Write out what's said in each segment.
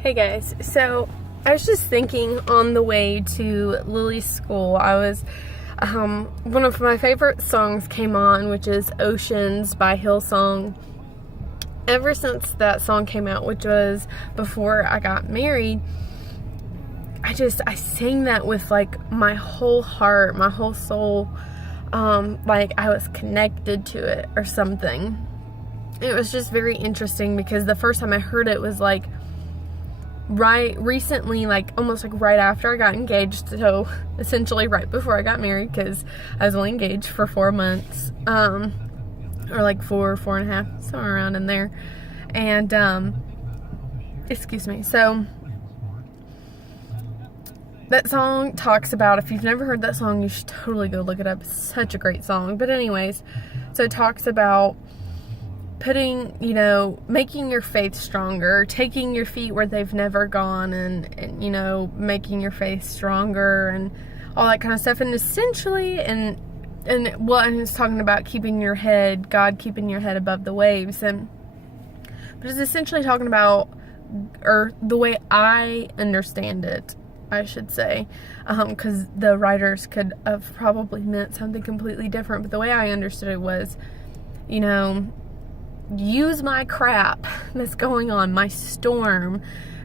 Hey guys, so I was just thinking on the way to Lily's school, one of my favorite songs came on, which is Oceans by Hillsong. Ever since that song came out, which was before I got married, I sang that with like my whole heart, my whole soul, like I was connected to it or something. It was just very interesting because the first time I heard it was like recently, like almost like right after I got engaged, so essentially right before I got married, because I was only engaged for 4 months, or like 4.5, somewhere around in there. And excuse me. So that song talks about, if you've never heard that song, you should totally go look it up. It's such a great song. But anyways, so it talks about putting, making your faith stronger, taking your feet where they've never gone, and making your faith stronger and all that kind of stuff. And essentially, and it's talking about keeping your head above the waves. But it's essentially talking about, or the way I understand it, I should say, because the writers could have probably meant something completely different, but the way I understood it was, use my crap that's going on, my storm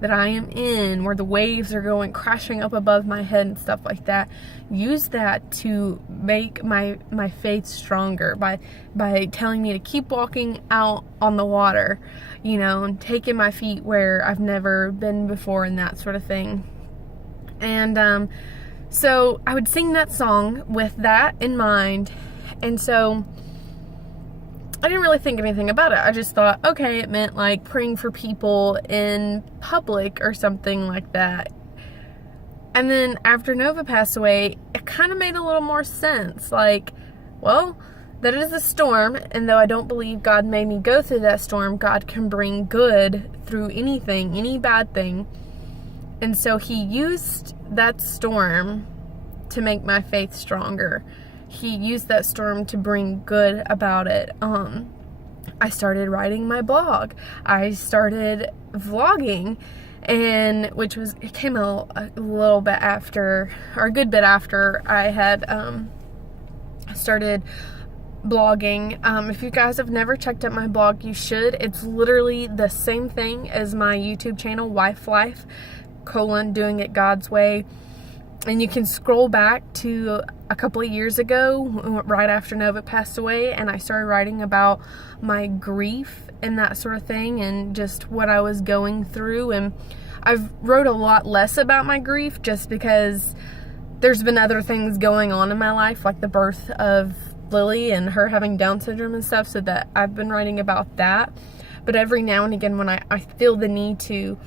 that I am in, where the waves are going crashing up above my head and stuff like that. Use that to make my faith stronger by telling me to keep walking out on the water, and taking my feet where I've never been before and that sort of thing. And so I would sing that song with that in mind. And so I didn't really think anything about it. I just thought, okay, it meant like praying for people in public or something like that. And then after Nova passed away, it kind of made a little more sense. Like, well, that is a storm, and though I don't believe God made me go through that storm, God can bring good through anything, any bad thing. And so He used that storm to make my faith stronger. He used that storm to bring good about it. I started writing my blog. I started vlogging, and it came a little bit after, or a good bit after I had started blogging. If you guys have never checked out my blog, you should. It's literally the same thing as my YouTube channel, Wife Life, doing it God's way. And you can scroll back to a couple of years ago, right after Nova passed away, and I started writing about my grief and that sort of thing, and just what I was going through. And I've wrote a lot less about my grief just because there's been other things going on in my life, like the birth of Lily and her having Down syndrome and stuff, so that I've been writing about that. But every now and again, when I feel the need to,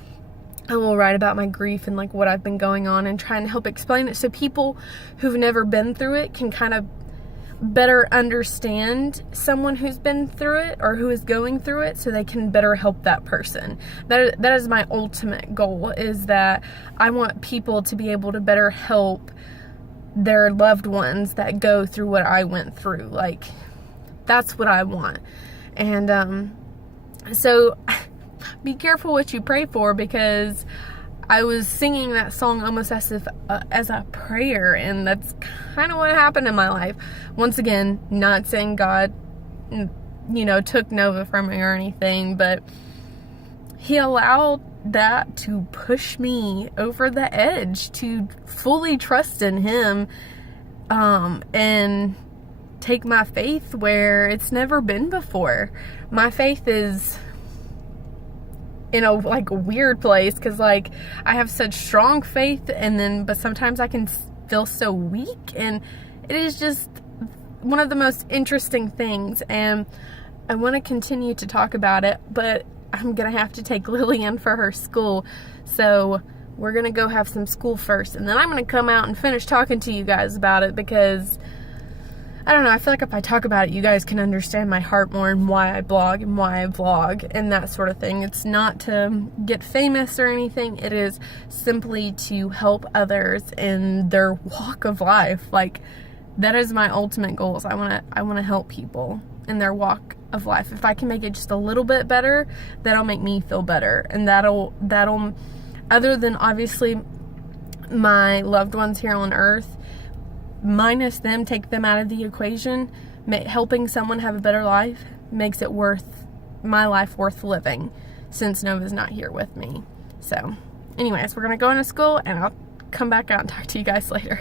I will write about my grief and like what I've been going on, and try and help explain it so people who've never been through it can kind of better understand someone who's been through it or who is going through it, so they can better help that person. That is my ultimate goal, is that I want people to be able to better help their loved ones that go through what I went through. Like, that's what I want. And so be careful what you pray for, because I was singing that song almost as if as a prayer, and that's kind of what happened in my life. Once again, not saying God, took Nova from me or anything, but He allowed that to push me over the edge to fully trust in Him, and take my faith where it's never been before. My faith is in a weird place, because I have such strong faith, but sometimes I can feel so weak, and it is just one of the most interesting things, and I want to continue to talk about it, but I'm gonna have to take Lily in for her school, so we're gonna go have some school first, and then I'm gonna come out and finish talking to you guys about it, because I don't know, I feel like if I talk about it, you guys can understand my heart more, and why I blog and why I vlog and that sort of thing. It's not to get famous or anything. It is simply to help others in their walk of life. Like, that is my ultimate goals. I want to help people in their walk of life. If I can make it just a little bit better, that'll make me feel better. And that'll other than obviously my loved ones here on earth, minus them, take them out of the equation, helping someone have a better life makes it my life worth living, since Nova's not here with me. So anyways, we're gonna go into school, and I'll come back out and talk to you guys later.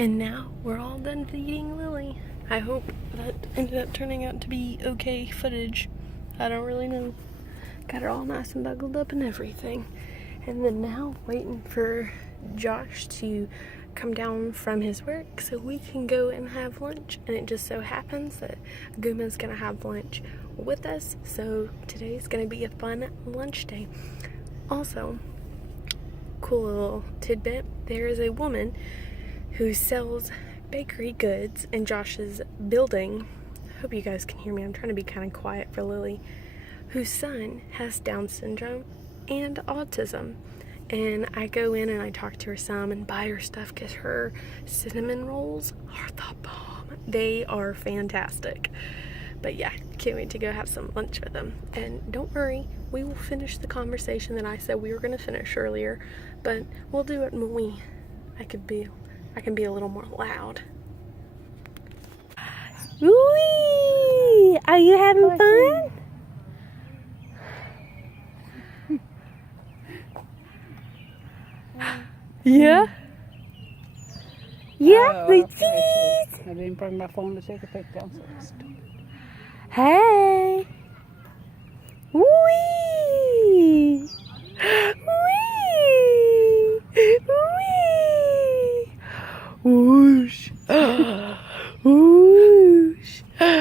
And now we're all done feeding Lily. I hope that ended up turning out to be okay footage. I don't really know. Got her all nice and buggled up and everything. And then now waiting for Josh to come down from his work so we can go and have lunch. And it just so happens that Guma's gonna have lunch with us, so today's gonna be a fun lunch day. Also, cool little tidbit, there is a woman who sells bakery goods in Josh's building. I hope you guys can hear me, I'm trying to be kind of quiet for Lily, whose son has Down syndrome and autism. And I go in and I talk to her some and buy her stuff because her cinnamon rolls are the bomb. They are fantastic. But yeah, can't wait to go have some lunch with them. And don't worry, we will finish the conversation that I said we were going to finish earlier. But we'll do it when I can be a little more loud. Whee! Are you having fun? Yeah? Yeah, oh, cheese! I didn't bring my phone to take a picture. I'm so stupid. Hey! Wee! Wee! Wee! Whoosh! Whoosh! Woo!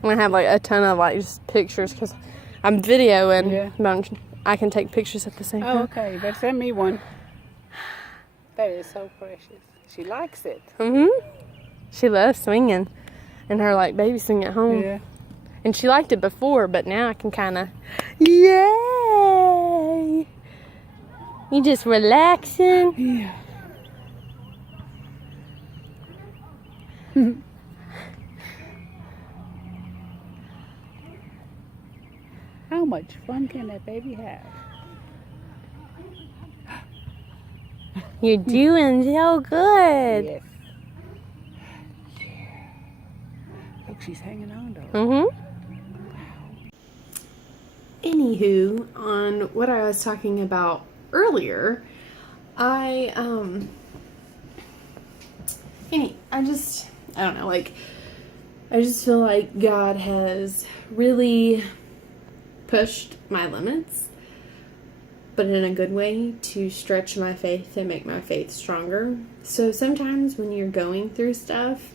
I'm gonna have like a ton of like just pictures because I'm videoing, but I can take pictures at the same time. Oh, okay. But send me one. That is so precious. She likes it. She loves swinging, and her like baby swing at home. Yeah. And she liked it before, but now I can kind of, yay! You just relaxing. Yeah. How much fun can that baby have? You're doing so good. Yes. Yeah. Look, she's hanging on though. Anywho, on what I was talking about earlier, I don't know, like, I just feel like God has really pushed my limits, but in a good way, to stretch my faith and make my faith stronger. So sometimes when you're going through stuff,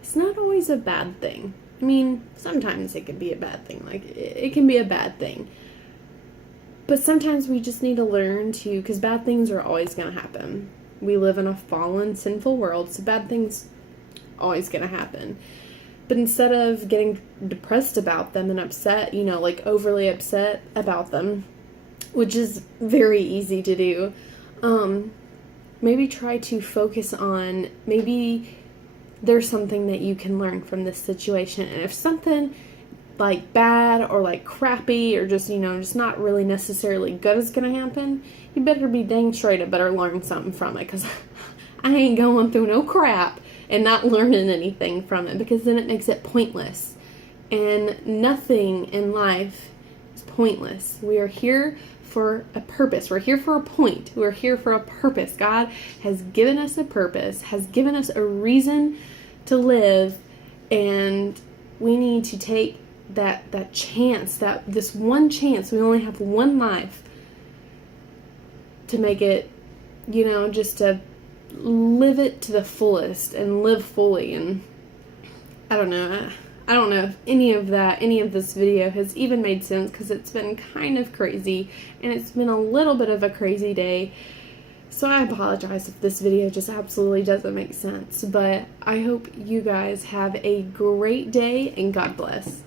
it's not always a bad thing. I mean, sometimes it can be a bad thing. Like, it can be a bad thing. But sometimes we just need to learn to, because bad things are always going to happen. We live in a fallen, sinful world, so bad things always going to happen. But instead of getting depressed about them and upset, you know, like overly upset about them, which is very easy to do, maybe try to focus on, maybe there's something that you can learn from this situation. And if something like bad or like crappy or just, you know, just not really necessarily good is going to happen, you better be dang straight, I better learn something from it, because I ain't going through no crap and not learning anything from it, because then it makes it pointless. And nothing in life is pointless. We are here for a purpose. We're here for a point. We're here for a purpose. God has given us a purpose, has given us a reason to live, and we need to take that chance, this one chance. We only have one life to make it, you know, just to live it to the fullest and live fully. And I don't know if any of this video has even made sense, because it's been kind of crazy and it's been a little bit of a crazy day. So I apologize if this video just absolutely doesn't make sense, but I hope you guys have a great day and God bless.